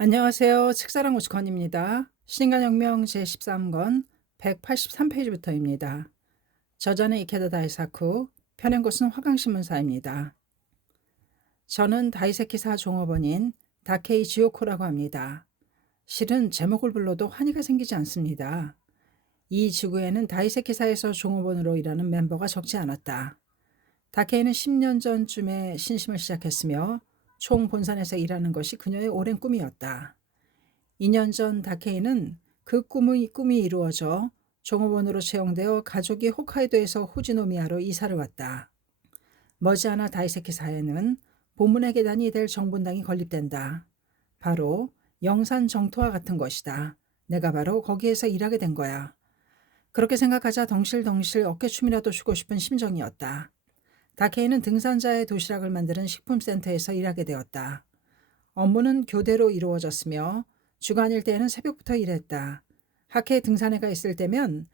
안녕하세요. 책사랑 오스건입니다. 신간혁명 제13권 183페이지부터입니다. 저자는 이케다 다이사쿠, 펴낸 곳은 화강신문사입니다. 저는 다이세키사 종업원인 다케이 지오코라고 합니다. 실은 제목을 불러도 환희가 생기지 않습니다. 이 지구에는 다이세키사에서 종업원으로 일하는 멤버가 적지 않았다. 다케이는 10년 전쯤에 신심을 시작했으며 총 본산에서 일하는 것이 그녀의 오랜 꿈이었다. 2년 전 다케이는 그 꿈이 이루어져 종업원으로 채용되어 가족이 홋카이도에서 후지노미야로 이사를 왔다. 머지않아 다이세키 사에는 본문의 계단이 될 정분당이 건립된다. 바로 영산 정토와 같은 것이다. 내가 바로 거기에서 일하게 된 거야. 그렇게 생각하자 덩실덩실 어깨춤이라도 추고 싶은 심정이었다. 다케이는 등산자의 도시락을 만드는 식품센터에서 일하게 되었다. 업무는 교대로 이루어졌으며 주간일 때에는 새벽부터 일했다. 학회 등산회가 있을 때면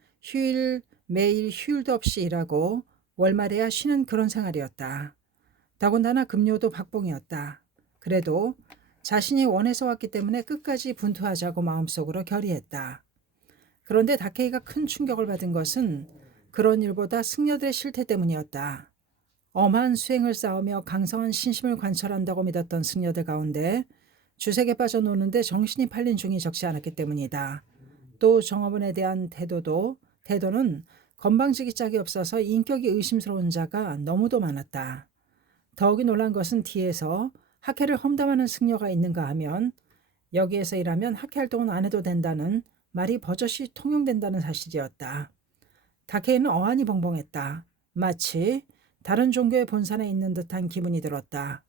매일 휴일도 없이 일하고 월말에야 쉬는 그런 생활이었다. 더군다나 급료도 박봉이었다. 그래도 자신이 원해서 왔기 때문에 끝까지 분투하자고 마음속으로 결의했다. 그런데 다케이가 큰 충격을 받은 것은 그런 일보다 승려들의 실태 때문이었다. 엄한 수행을 쌓으며 강성한 신심을 관철한다고 믿었던 승려들 가운데 주색에 빠져 노는데 정신이 팔린 중이 적지 않았기 때문이다. 또 정업원에 대한 태도는 건방지기 짝이 없어서 인격이 의심스러운 자가 너무도 많았다. 더욱이 놀란 것은 뒤에서 학회를 험담하는 승려가 있는가 하면 여기에서 일하면 학회 활동은 안 해도 된다는 말이 버젓이 통용된다는 사실이었다. 다케이는 어안이 벙벙했다. 마치 다른 종교의 본산에 있는 듯한 기분이 들었다.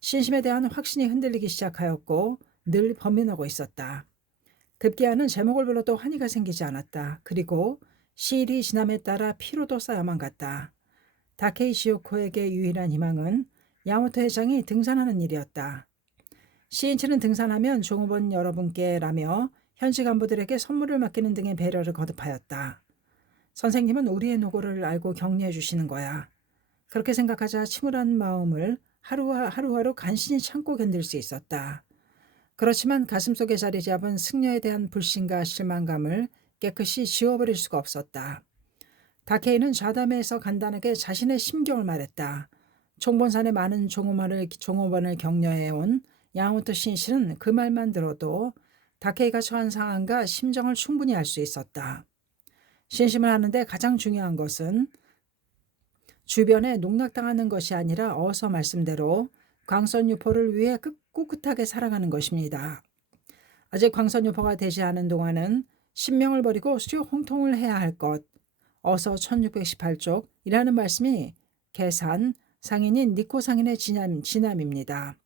신심에 대한 확신이 흔들리기 시작하였고 늘 번민하고 있었다. 급기야는 제목을 불러도 환희가 생기지 않았다. 그리고 시일이 지남에 따라 피로도 쌓여만 갔다. 다케이 시오코에게 유일한 희망은 야모토 회장이 등산하는 일이었다. 시인치는 등산하면 종업원 여러분께라며 현직 간부들에게 선물을 맡기는 등의 배려를 거듭하였다. 선생님은 우리의 노고를 알고 격려해 주시는 거야. 그렇게 생각하자 침울한 마음을 하루하루 간신히 참고 견딜 수 있었다. 그렇지만 가슴속에 자리 잡은 승려에 대한 불신과 실망감을 깨끗이 지워버릴 수가 없었다. 다케이는 좌담회에서 간단하게 자신의 심경을 말했다. 총본산의 많은 종업원을 격려해온 야마모토 신실은 그 말만 들어도 다케이가 처한 상황과 심정을 충분히 알 수 있었다. 신심을 하는데 가장 중요한 것은 주변에 농락당하는 것이 아니라 어서 말씀대로 광선유포를 위해 꿋꿋하게 살아가는 것입니다. 아직 광선유포가 되지 않은 동안은 신명을 버리고 수료 홍통을 해야 할 것. 어서 1618쪽이라는 말씀이 계산 상인인 니코 상인의 진함입니다.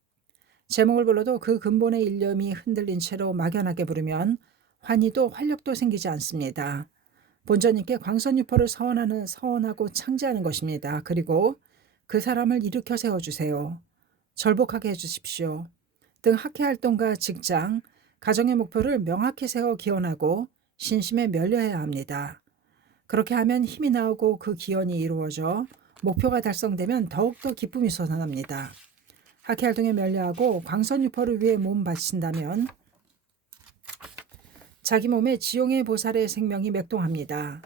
제목을 불러도 그 근본의 일념이 흔들린 채로 막연하게 부르면 환희도 활력도 생기지 않습니다. 본전님께 광선유포를 서원하고 창제하는 것입니다. 그리고 그 사람을 일으켜 세워주세요. 절복하게 해주십시오. 등 학회활동과 직장, 가정의 목표를 명확히 세워 기원하고 신심에 면려해야 합니다. 그렇게 하면 힘이 나오고 그 기원이 이루어져 목표가 달성되면 더욱더 기쁨이 솟아납니다. 학회활동에 면려하고 광선유포를 위해 몸 바친다면 자기 몸에 지용의 보살의 생명이 맥동합니다.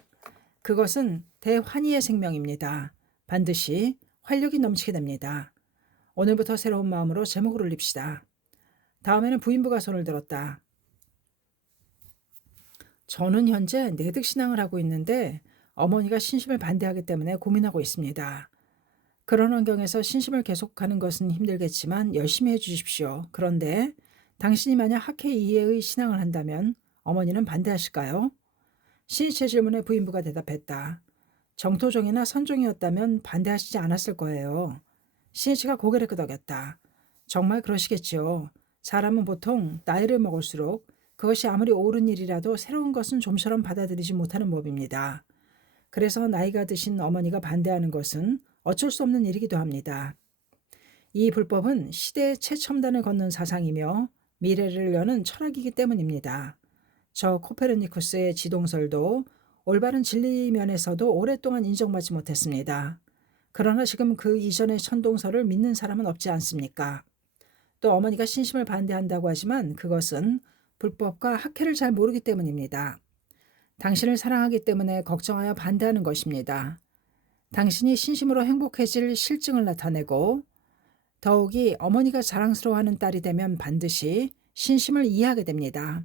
그것은 대환희의 생명입니다. 반드시 활력이 넘치게 됩니다. 오늘부터 새로운 마음으로 제목을 올립시다. 다음에는 부인부가 손을 들었다. 저는 현재 내득신앙을 하고 있는데 어머니가 신심을 반대하기 때문에 고민하고 있습니다. 그런 환경에서 신심을 계속하는 것은 힘들겠지만 열심히 해주십시오. 그런데 당신이 만약 학회 이해의 신앙을 한다면 어머니는 반대하실까요? 신이체 질문에 부인부가 대답했다. 정토종이나 선종이었다면 반대하시지 않았을 거예요. 신이치가 고개를 끄덕였다. 정말 그러시겠지요. 사람은 보통 나이를 먹을수록 그것이 아무리 옳은 일이라도 새로운 것은 좀처럼 받아들이지 못하는 법입니다. 그래서 나이가 드신 어머니가 반대하는 것은 어쩔 수 없는 일이기도 합니다. 이 불법은 시대의 최첨단을 걷는 사상이며 미래를 여는 철학이기 때문입니다. 저 코페르니쿠스의 지동설도 올바른 진리 면에서도 오랫동안 인정받지 못했습니다. 그러나 지금 그 이전의 천동설을 믿는 사람은 없지 않습니까? 또 어머니가 신심을 반대한다고 하지만 그것은 불법과 학회를 잘 모르기 때문입니다. 당신을 사랑하기 때문에 걱정하여 반대하는 것입니다. 당신이 신심으로 행복해질 실증을 나타내고 더욱이 어머니가 자랑스러워하는 딸이 되면 반드시 신심을 이해하게 됩니다.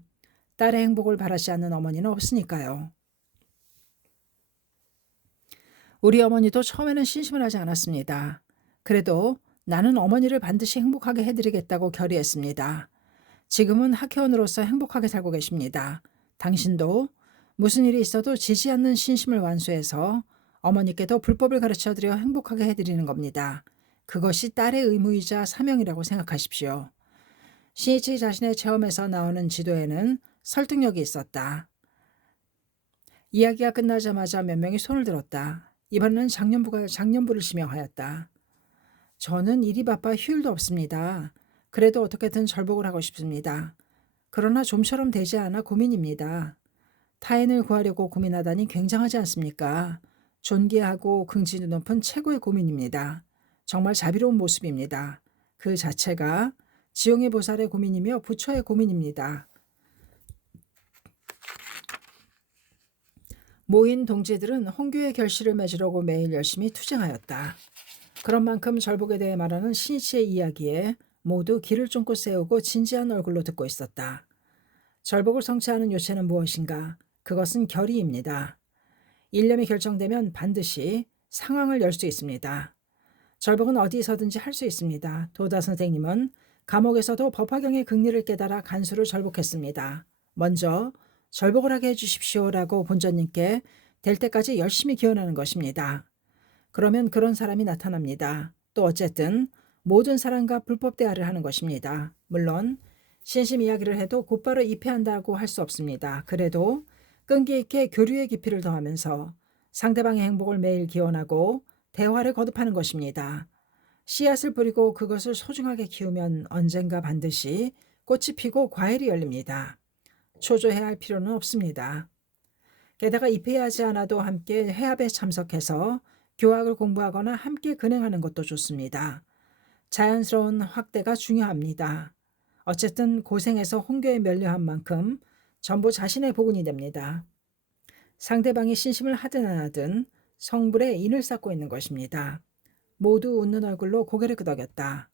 딸의 행복을 바라지 않는 어머니는 없으니까요. 우리 어머니도 처음에는 신심을 하지 않았습니다. 그래도 나는 어머니를 반드시 행복하게 해드리겠다고 결의했습니다. 지금은 학회원으로서 행복하게 살고 계십니다. 당신도 무슨 일이 있어도 지지 않는 신심을 완수해서 어머니께도 불법을 가르쳐드려 행복하게 해드리는 겁니다. 그것이 딸의 의무이자 사명이라고 생각하십시오. 신이치 자신의 체험에서 나오는 지도에는 설득력이 있었다. 이야기가 끝나자마자 몇 명이 손을 들었다. 이번에는 장년부를 지명하였다. 저는 일이 바빠 휴일도 없습니다. 그래도 어떻게든 절복을 하고 싶습니다. 그러나 좀처럼 되지 않아 고민입니다. 타인을 구하려고 고민하다니 굉장하지 않습니까? 존귀하고 긍지도 높은 최고의 고민입니다. 정말 자비로운 모습입니다. 그 자체가 지용의 보살의 고민이며 부처의 고민입니다. 모인 동지들은 홍교의 결실을 맺으려고 매일 열심히 투쟁하였다. 그런 만큼 절복에 대해 말하는 신이치의 이야기에 모두 귀를 쫑긋 세우고 진지한 얼굴로 듣고 있었다. 절복을 성취하는 요체는 무엇인가? 그것은 결의입니다. 일념이 결정되면 반드시 상황을 열 수 있습니다. 절복은 어디서든지 할 수 있습니다. 도다 선생님은 감옥에서도 법화경의 긍리를 깨달아 간수를 절복했습니다. 먼저 절복을 하게 해주십시오라고 본전님께 될 때까지 열심히 기원하는 것입니다. 그러면 그런 사람이 나타납니다. 또 어쨌든 모든 사람과 불법 대화를 하는 것입니다. 물론 신심 이야기를 해도 곧바로 입회한다고 할 수 없습니다. 그래도 끈기 있게 교류의 깊이를 더하면서 상대방의 행복을 매일 기원하고 대화를 거듭하는 것입니다. 씨앗을 뿌리고 그것을 소중하게 키우면 언젠가 반드시 꽃이 피고 과일이 열립니다. 초조해야 할 필요는 없습니다. 게다가 입회하지 않아도 함께 회합에 참석해서 교학을 공부하거나 함께 근행하는 것도 좋습니다. 자연스러운 확대가 중요합니다. 어쨌든 고생해서 홍교에 면류한 만큼 전부 자신의 복운이 됩니다. 상대방이 신심을 하든 안 하든 성불에 인을 쌓고 있는 것입니다. 모두 웃는 얼굴로 고개를 끄덕였다.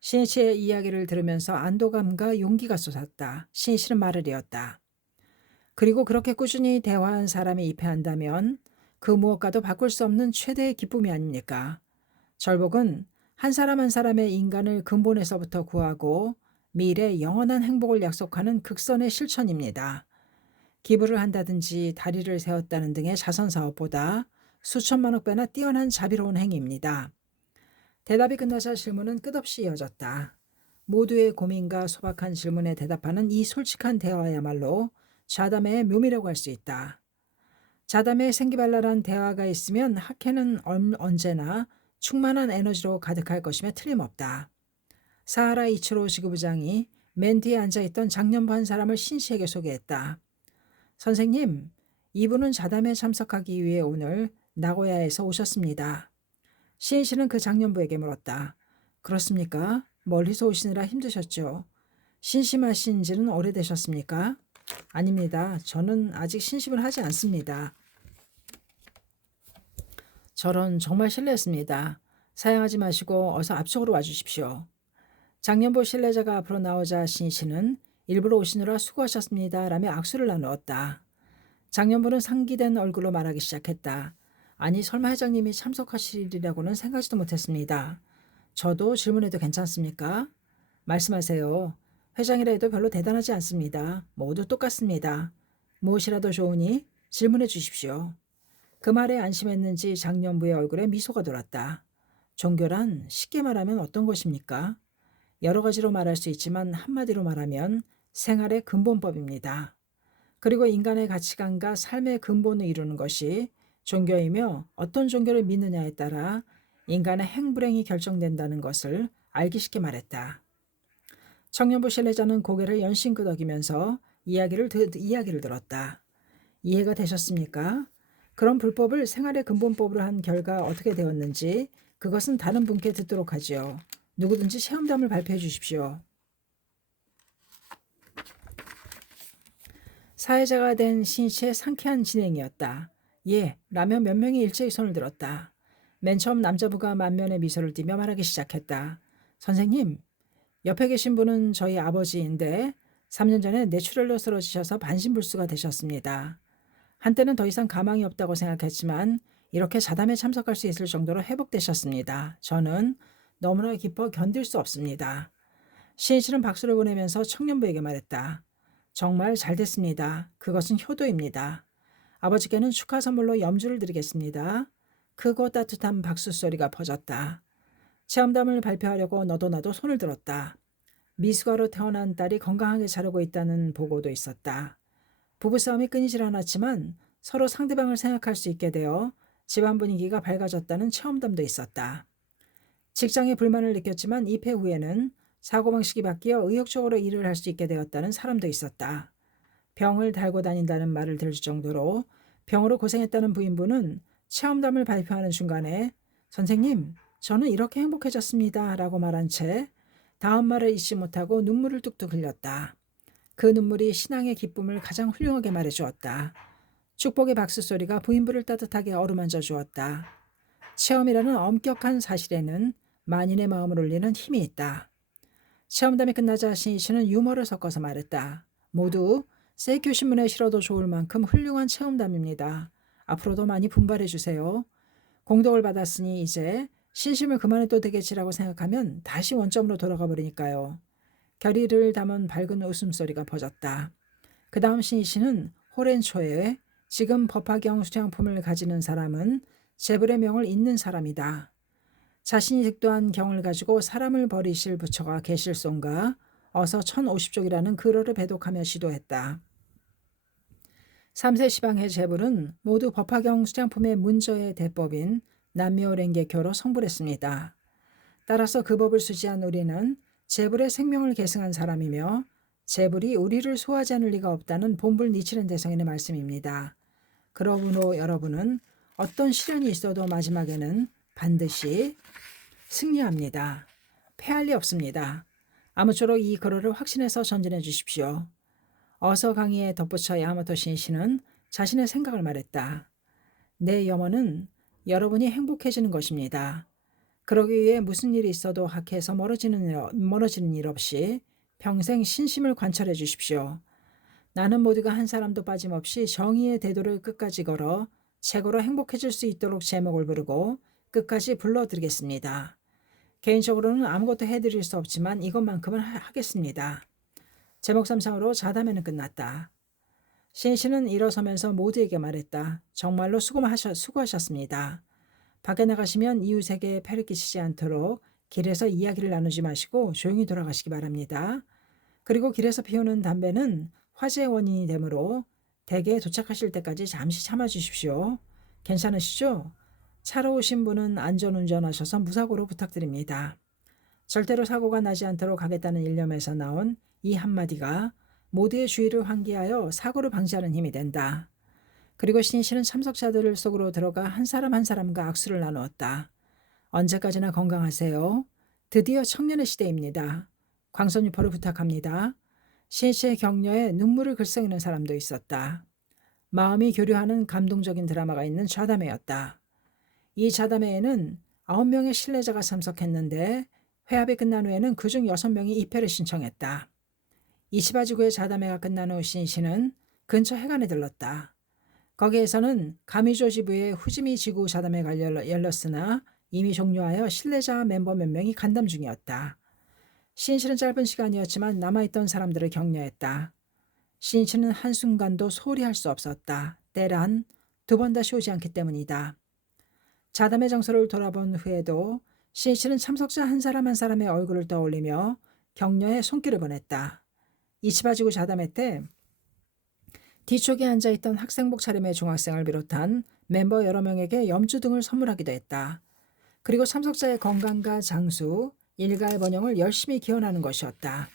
신이치의 이야기를 들으면서 안도감과 용기가 솟았다. 신이치는 말을 이었다. 그리고 그렇게 꾸준히 대화한 사람이 입회한다면 그 무엇과도 바꿀 수 없는 최대의 기쁨이 아닙니까? 절복은 한 사람 한 사람의 인간을 근본에서부터 구하고 미래 영원한 행복을 약속하는 극선의 실천입니다. 기부를 한다든지 다리를 세웠다는 등의 자선사업보다 수천만억 배나 뛰어난 자비로운 행위입니다. 대답이 끝나자 질문은 끝없이 이어졌다. 모두의 고민과 소박한 질문에 대답하는 이 솔직한 대화야말로 자담의 묘미라고 할 수 있다. 자담의 생기발랄한 대화가 있으면 학회는 언제나 충만한 에너지로 가득할 것이며 틀림없다. 사하라 이치로 지구부장이 맨 뒤에 앉아있던 장년부 한 사람을 신씨에게 소개했다. 선생님, 이분은 자담에 참석하기 위해 오늘 나고야에서 오셨습니다. 신씨는 그 장년부에게 물었다. 그렇습니까? 멀리서 오시느라 힘드셨죠? 신심하신 지는 오래되셨습니까? 아닙니다. 저는 아직 신심을 하지 않습니다. 저런 정말 실례했습니다. 사양하지 마시고 어서 앞쪽으로 와주십시오. 장년부 신뢰자가 앞으로 나오자 신씨는 일부러 오시느라 수고하셨습니다. 라며 악수를 나누었다. 장년부는 상기된 얼굴로 말하기 시작했다. 아니 설마 회장님이 참석하시리라고는 생각지도 못했습니다. 저도 질문해도 괜찮습니까? 말씀하세요. 회장이라 해도 별로 대단하지 않습니다. 모두 똑같습니다. 무엇이라도 좋으니 질문해 주십시오. 그 말에 안심했는지 장년부의 얼굴에 미소가 돌았다. 종교란 쉽게 말하면 어떤 것입니까? 여러 가지로 말할 수 있지만 한마디로 말하면 생활의 근본법입니다. 그리고 인간의 가치관과 삶의 근본을 이루는 것이 종교이며 어떤 종교를 믿느냐에 따라 인간의 행불행이 결정된다는 것을 알기 쉽게 말했다. 청년부 신뢰자는 고개를 연신 끄덕이면서 이야기를 들었다. 이해가 되셨습니까? 그런 불법을 생활의 근본법으로 한 결과 어떻게 되었는지 그것은 다른 분께 듣도록 하지요. 누구든지 체험담을 발표해 주십시오. 사회자가 된 신이치의 상쾌한 진행이었다. 예, 라며 몇 명이 일제히 손을 들었다. 맨 처음 남자부가 만면의 미소를 띠며 말하기 시작했다. 선생님, 옆에 계신 분은 저희 아버지인데 3년 전에 뇌출혈로 쓰러지셔서 반신불수가 되셨습니다. 한때는 더 이상 가망이 없다고 생각했지만 이렇게 자담에 참석할 수 있을 정도로 회복되셨습니다. 저는 너무나 기뻐 견딜 수 없습니다. 신이치는 박수를 보내면서 청년부에게 말했다. 정말 잘 됐습니다. 그것은 효도입니다. 아버지께는 축하 선물로 염주를 드리겠습니다. 크고 따뜻한 박수 소리가 퍼졌다. 체험담을 발표하려고 너도 나도 손을 들었다. 미숙아로 태어난 딸이 건강하게 자라고 있다는 보고도 있었다. 부부싸움이 끊이질 않았지만 서로 상대방을 생각할 수 있게 되어 집안 분위기가 밝아졌다는 체험담도 있었다. 직장에 불만을 느꼈지만 입회 후에는 사고방식이 바뀌어 의욕적으로 일을 할 수 있게 되었다는 사람도 있었다. 병을 달고 다닌다는 말을 들을 정도로 병으로 고생했다는 부인부는 체험담을 발표하는 순간에 선생님, 저는 이렇게 행복해졌습니다 라고 말한 채 다음 말을 잊지 못하고 눈물을 뚝뚝 흘렸다. 그 눈물이 신앙의 기쁨을 가장 훌륭하게 말해주었다. 축복의 박수 소리가 부인부를 따뜻하게 어루만져 주었다. 체험이라는 엄격한 사실에는 만인의 마음을 울리는 힘이 있다. 체험담이 끝나자 신이치는 유머를 섞어서 말했다. 모두 세이큐 신문에 실어도 좋을 만큼 훌륭한 체험담입니다. 앞으로도 많이 분발해 주세요. 공덕을 받았으니 이제 신심을 그만해도 되겠지라고 생각하면 다시 원점으로 돌아가 버리니까요. 결의를 담은 밝은 웃음소리가 퍼졌다. 그 다음 신이치는 호렌초에 지금 법화경 수장품을 가지는 사람은 재불의 명을 잇는 사람이다. 자신이 득도한 경을 가지고 사람을 버리실 부처가 계실손가 어서 1050쪽이라는 글어를 배독하며 시도했다. 3세 시방의 재불은 모두 법화경 수장품의 문저의 대법인 남묘랭개교로 성불했습니다. 따라서 그 법을 수지한 우리는 재불의 생명을 계승한 사람이며 재불이 우리를 소화하지 않을 리가 없다는 본불 니치렌 대성인의 말씀입니다. 그러므로 여러분은 어떤 시련이 있어도 마지막에는 반드시 승리합니다. 패할 리 없습니다. 아무쪼록 이 글어를 확신해서 전진해 주십시오. 어서 강의에 덧붙여 야마토 신이시는 자신의 생각을 말했다. 내 염원은 여러분이 행복해지는 것입니다. 그러기 위해 무슨 일이 있어도 학회에서 멀어지는 일 없이 평생 신심을 관철해 주십시오. 나는 모두가 한 사람도 빠짐없이 정의의 대도를 끝까지 걸어 최고로 행복해질 수 있도록 제목을 부르고 끝까지 불러드리겠습니다. 개인적으로는 아무것도 해드릴 수 없지만 이것만큼은 하겠습니다. 제목 삼상으로 자담회는 끝났다. 신이시는 일어서면서 모두에게 말했다. 정말로 수고하셨습니다. 밖에 나가시면 이웃에게 폐를 끼치지 않도록 길에서 이야기를 나누지 마시고 조용히 돌아가시기 바랍니다. 그리고 길에서 피우는 담배는 화재의 원인이 되므로 댁에 도착하실 때까지 잠시 참아주십시오. 괜찮으시죠? 차로 오신 분은 안전운전하셔서 무사고로 부탁드립니다. 절대로 사고가 나지 않도록 하겠다는 일념에서 나온 이 한마디가 모두의 주의를 환기하여 사고를 방지하는 힘이 된다. 그리고 신이시는 참석자들 속으로 들어가 한 사람 한 사람과 악수를 나누었다. 언제까지나 건강하세요. 드디어 청년의 시대입니다. 광선유포를 부탁합니다. 신이치의 격려에 눈물을 글썽이는 사람도 있었다. 마음이 교류하는 감동적인 드라마가 있는 좌담회였다. 이 좌담회에는 9명의 신뢰자가 참석했는데 회합이 끝난 후에는 그중 6명이 입회를 신청했다. 이시바지구의 좌담회가 끝난 후 신이시는 근처 해관에 들렀다. 거기에서는 가미조 지부의 후지미 지구 좌담회가 열렸으나 이미 종료하여 신뢰자 멤버 몇 명이 간담 중이었다. 신이치는 짧은 시간이었지만 남아있던 사람들을 격려했다. 신이치는 한순간도 소홀히 할 수 없었다. 때란 2번 다시 오지 않기 때문이다. 자담의 장소를 돌아본 후에도 신이치는 참석자 한 사람 한 사람의 얼굴을 떠올리며 격려의 손길을 보냈다. 이치바지구 자담회 때 뒤쪽에 앉아있던 학생복 차림의 중학생을 비롯한 멤버 여러 명에게 염주 등을 선물하기도 했다. 그리고 참석자의 건강과 장수, 일가의 번영을 열심히 기원하는 것이었다.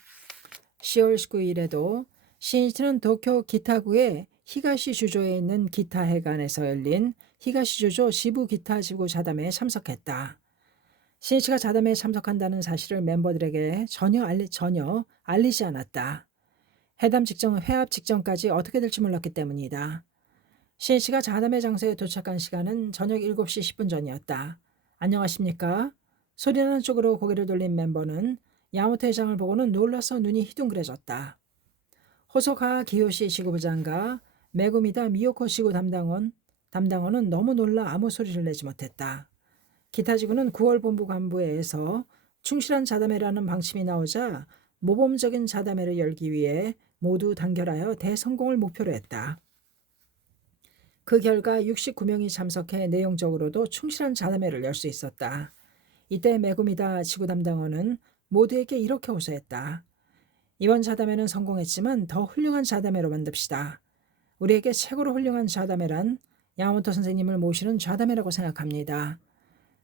10월 19일에도 신이치는 도쿄 기타구의 히가시 주조에 있는 기타회관에서 열린 히가시 주조 지부 기타 지구 자담회에 참석했다. 신씨가 자담회에 참석한다는 사실을 멤버들에게 전혀 알리지 않았다. 회합 직전까지 어떻게 될지 몰랐기 때문이다. 신씨가 자담회 장소에 도착한 시간은 저녁 7시 10분 전이었다. 안녕하십니까? 소리나는 쪽으로 고개를 돌린 멤버는 야마토 회장을 보고는 놀라서 눈이 휘둥그레졌다. 호소카 기요시 지구부장과 메구미다 미요코 지구 담당원은 너무 놀라 아무 소리를 내지 못했다. 기타 지구는 9월 본부 간부회에서 충실한 자담회라는 방침이 나오자 모범적인 자담회를 열기 위해 모두 단결하여 대성공을 목표로 했다. 그 결과 69명이 참석해 내용적으로도 충실한 자담회를 열 수 있었다. 이때 메구미다 지구 담당원은 모두에게 이렇게 호소했다. 이번 자담회는 성공했지만 더 훌륭한 자담회로 만듭시다. 우리에게 최고로 훌륭한 자담회란 야마모토 선생님을 모시는 자담회라고 생각합니다.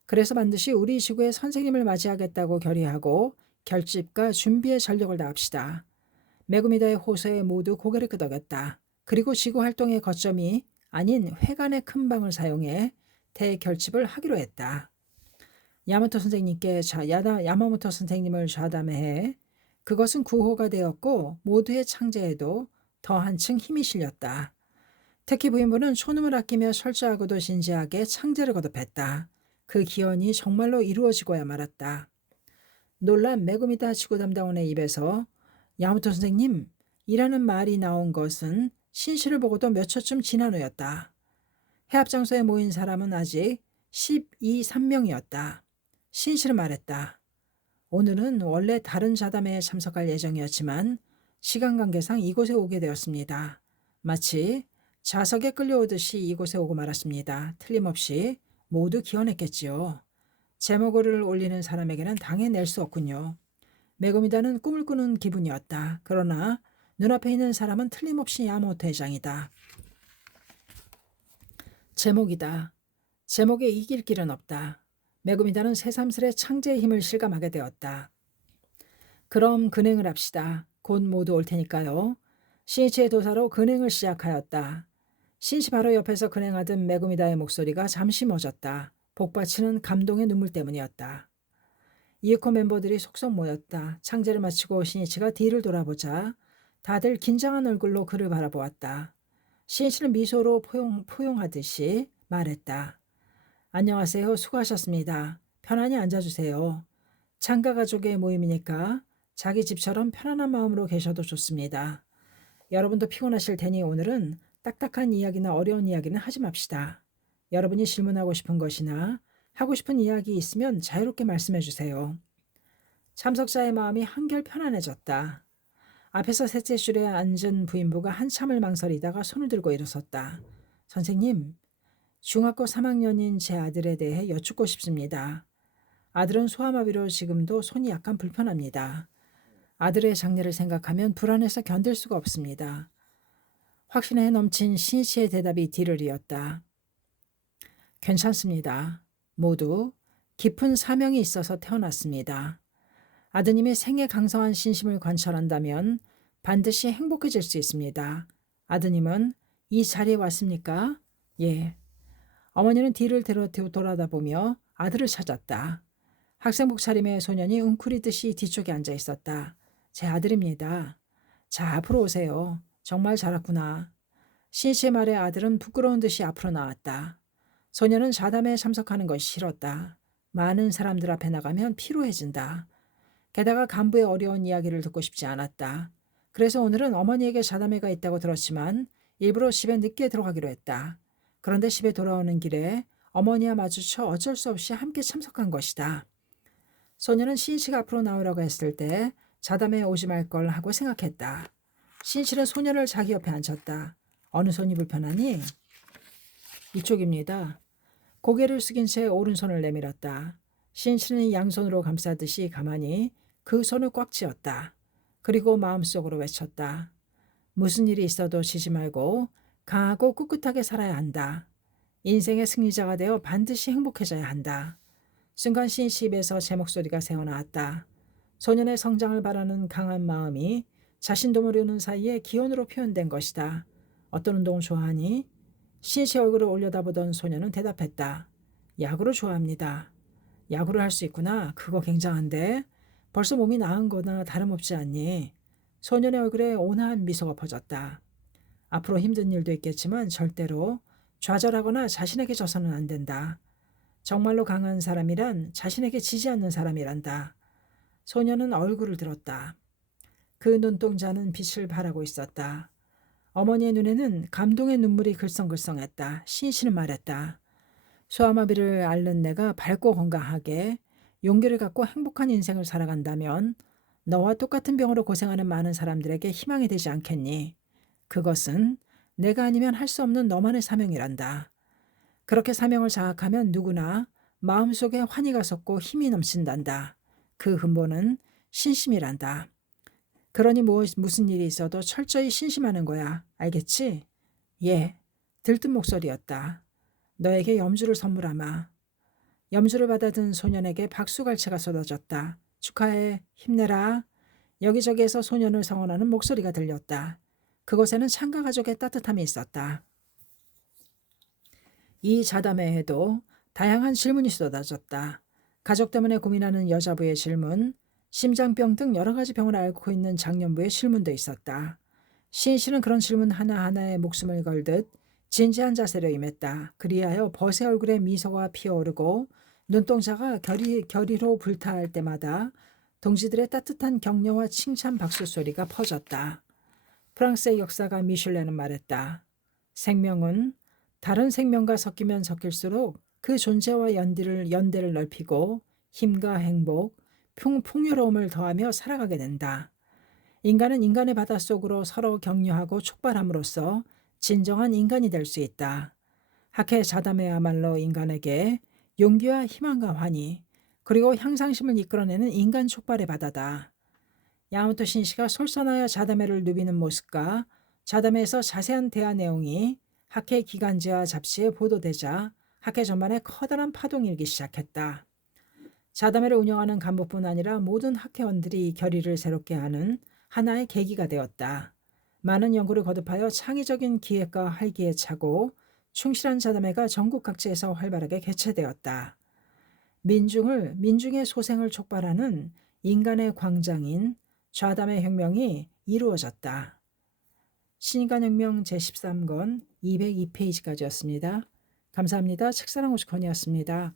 그래서 반드시 우리 지구의 선생님을 맞이하겠다고 결의하고 결집과 준비에 전력을 다합시다. 메구미다의 호소에 모두 고개를 끄덕였다. 그리고 지구 활동의 거점이 아닌 회관의 큰 방을 사용해 대결집을 하기로 했다. 야마모토 선생님을 좌담회해 그것은 구호가 되었고 모두의 창제에도 더 한층 힘이 실렸다. 특히 부인부는 초능을 아끼며 철저하고도 진지하게 창제를 거듭했다. 그 기원이 정말로 이루어지고야 말았다. 놀란 메구미다 지구 담당원의 입에서 야마모토 선생님 이라는 말이 나온 것은 신씨를 보고도 몇 초쯤 지난 후였다. 해합 장소에 모인 사람은 아직 3명이었다. 신씨는 말했다. 오늘은 원래 다른 자담회에 참석할 예정이었지만 시간 관계상 이곳에 오게 되었습니다. 마치 자석에 끌려오듯이 이곳에 오고 말았습니다. 틀림없이 모두 기원했겠지요. 제목을 올리는 사람에게는 당해 낼 수 없군요. 메구미다는 꿈을 꾸는 기분이었다. 그러나 눈앞에 있는 사람은 틀림없이 야마모토 회장이다. 제목이다. 제목에 이길 길은 없다. 메구미다는 새삼스레 창제의 힘을 실감하게 되었다. 그럼 근행을 합시다. 곧 모두 올 테니까요. 신이치의 도사로 근행을 시작하였다. 신씨 바로 옆에서 근행하던 메구미다의 목소리가 잠시 멎었다. 복받치는 감동의 눈물 때문이었다. 이에코 멤버들이 속속 모였다. 창제를 마치고 신이치가 뒤를 돌아보자 다들 긴장한 얼굴로 그를 바라보았다. 신이치는 미소로 포용하듯이 말했다. 안녕하세요. 수고하셨습니다. 편안히 앉아주세요. 창가 가족의 모임이니까 자기 집처럼 편안한 마음으로 계셔도 좋습니다. 여러분도 피곤하실 테니 오늘은 딱딱한 이야기나 어려운 이야기는 하지 맙시다. 여러분이 질문하고 싶은 것이나 하고 싶은 이야기 있으면 자유롭게 말씀해 주세요. 참석자의 마음이 한결 편안해졌다. 앞에서 셋째 줄에 앉은 부인부가 한참을 망설이다가 손을 들고 일어섰다. 선생님, 중학교 3학년인 제 아들에 대해 여쭙고 싶습니다. 아들은 소아마비로 지금도 손이 약간 불편합니다. 아들의 장래를 생각하면 불안해서 견딜 수가 없습니다. 확신에 넘친 신이치의 대답이 뒤를 이었다. 괜찮습니다. 모두 깊은 사명이 있어서 태어났습니다. 아드님의 생애 강성한 신심을 관철한다면 반드시 행복해질 수 있습니다. 아드님은 이 자리에 왔습니까? 예. 어머니는 뒤를 돌아다보며 아들을 찾았다. 학생복 차림의 소년이 웅크리듯이 뒤쪽에 앉아 있었다. 제 아들입니다. 자, 앞으로 오세요. 정말 잘 왔구나. 신이치의 말에 아들은 부끄러운 듯이 앞으로 나왔다. 소년은 자담회에 참석하는 것이 싫었다. 많은 사람들 앞에 나가면 피로해진다. 게다가 간부의 어려운 이야기를 듣고 싶지 않았다. 그래서 오늘은 어머니에게 자담회가 있다고 들었지만 일부러 집에 늦게 들어가기로 했다. 그런데 집에 돌아오는 길에 어머니와 마주쳐 어쩔 수 없이 함께 참석한 것이다. 소녀는 신이치가 앞으로 나오라고 했을 때 자담회에 오지 말 걸 하고 생각했다. 신이치는 소녀를 자기 옆에 앉혔다. 어느 손이 불편하니? 이쪽입니다. 고개를 숙인 채 오른손을 내밀었다. 신이치는 양손으로 감싸듯이 가만히 그 손을 꽉 쥐었다. 그리고 마음속으로 외쳤다. 무슨 일이 있어도 지지 말고 강하고 꿋꿋하게 살아야 한다. 인생의 승리자가 되어 반드시 행복해져야 한다. 순간 신이치 입에서 제 목소리가 새어나왔다. 소년의 성장을 바라는 강한 마음이 자신도 모르는 사이에 기원으로 표현된 것이다. 어떤 운동을 좋아하니? 신이치 얼굴을 올려다보던 소년은 대답했다. 야구를 좋아합니다. 야구를 할 수 있구나. 그거 굉장한데. 벌써 몸이 나은 거나 다름없지 않니? 소년의 얼굴에 온화한 미소가 퍼졌다. 앞으로 힘든 일도 있겠지만 절대로 좌절하거나 자신에게 져서는 안 된다. 정말로 강한 사람이란 자신에게 지지 않는 사람이란다. 소년은 얼굴을 들었다. 그 눈동자는 빛을 발하고 있었다. 어머니의 눈에는 감동의 눈물이 글썽글썽했다. 신씨는 말했다. 소아마비를 앓는 내가 밝고 건강하게 용기를 갖고 행복한 인생을 살아간다면 너와 똑같은 병으로 고생하는 많은 사람들에게 희망이 되지 않겠니? 그것은 내가 아니면 할 수 없는 너만의 사명이란다. 그렇게 사명을 자각하면 누구나 마음속에 환희가 솟고 힘이 넘친단다. 그 근본은 신심이란다. 그러니 무슨 일이 있어도 철저히 신심하는 거야. 알겠지? 예. 들뜬 목소리였다. 너에게 염주를 선물하마. 염주를 받아든 소년에게 박수갈채가 쏟아졌다. 축하해. 힘내라. 여기저기에서 소년을 성원하는 목소리가 들렸다. 그곳에는 창가 가족의 따뜻함이 있었다. 이 자담회에도 다양한 질문이 쏟아졌다. 가족 때문에 고민하는 여자부의 질문, 심장병 등 여러 가지 병을 앓고 있는 장년부의 질문도 있었다. 시인 씨는 그런 질문 하나하나에 목숨을 걸듯 진지한 자세로 임했다. 그리하여 벗의 얼굴에 미소가 피어오르고 눈동자가 결의로 불타할 때마다 동지들의 따뜻한 격려와 칭찬 박수 소리가 퍼졌다. 프랑스의 역사가 미슐레는 말했다. 생명은 다른 생명과 섞이면 섞일수록 그 존재와 연대를 넓히고 힘과 행복, 풍요로움을 더하며 살아가게 된다. 인간은 인간의 바닷속으로 서로 격려하고 촉발함으로써 진정한 인간이 될 수 있다. 학회 자담회야말로 인간에게 용기와 희망과 환희, 그리고 향상심을 이끌어내는 인간 촉발의 바다다. 야마토 신씨가 솔선하여 자담회를 누비는 모습과 자담회에서 자세한 대화 내용이 학회 기간지와 잡지에 보도되자 학회 전반에 커다란 파동이 일기 시작했다. 자담회를 운영하는 간부뿐 아니라 모든 학회원들이 결의를 새롭게 하는 하나의 계기가 되었다. 많은 연구를 거듭하여 창의적인 기획과 활기에 차고 충실한 자담회가 전국 각지에서 활발하게 개최되었다. 민중의 소생을 촉발하는 인간의 광장인 좌담회 혁명이 이루어졌다. 신인간혁명 제13권 202페이지까지였습니다. 감사합니다. 책사랑 오죽헌이었습니다.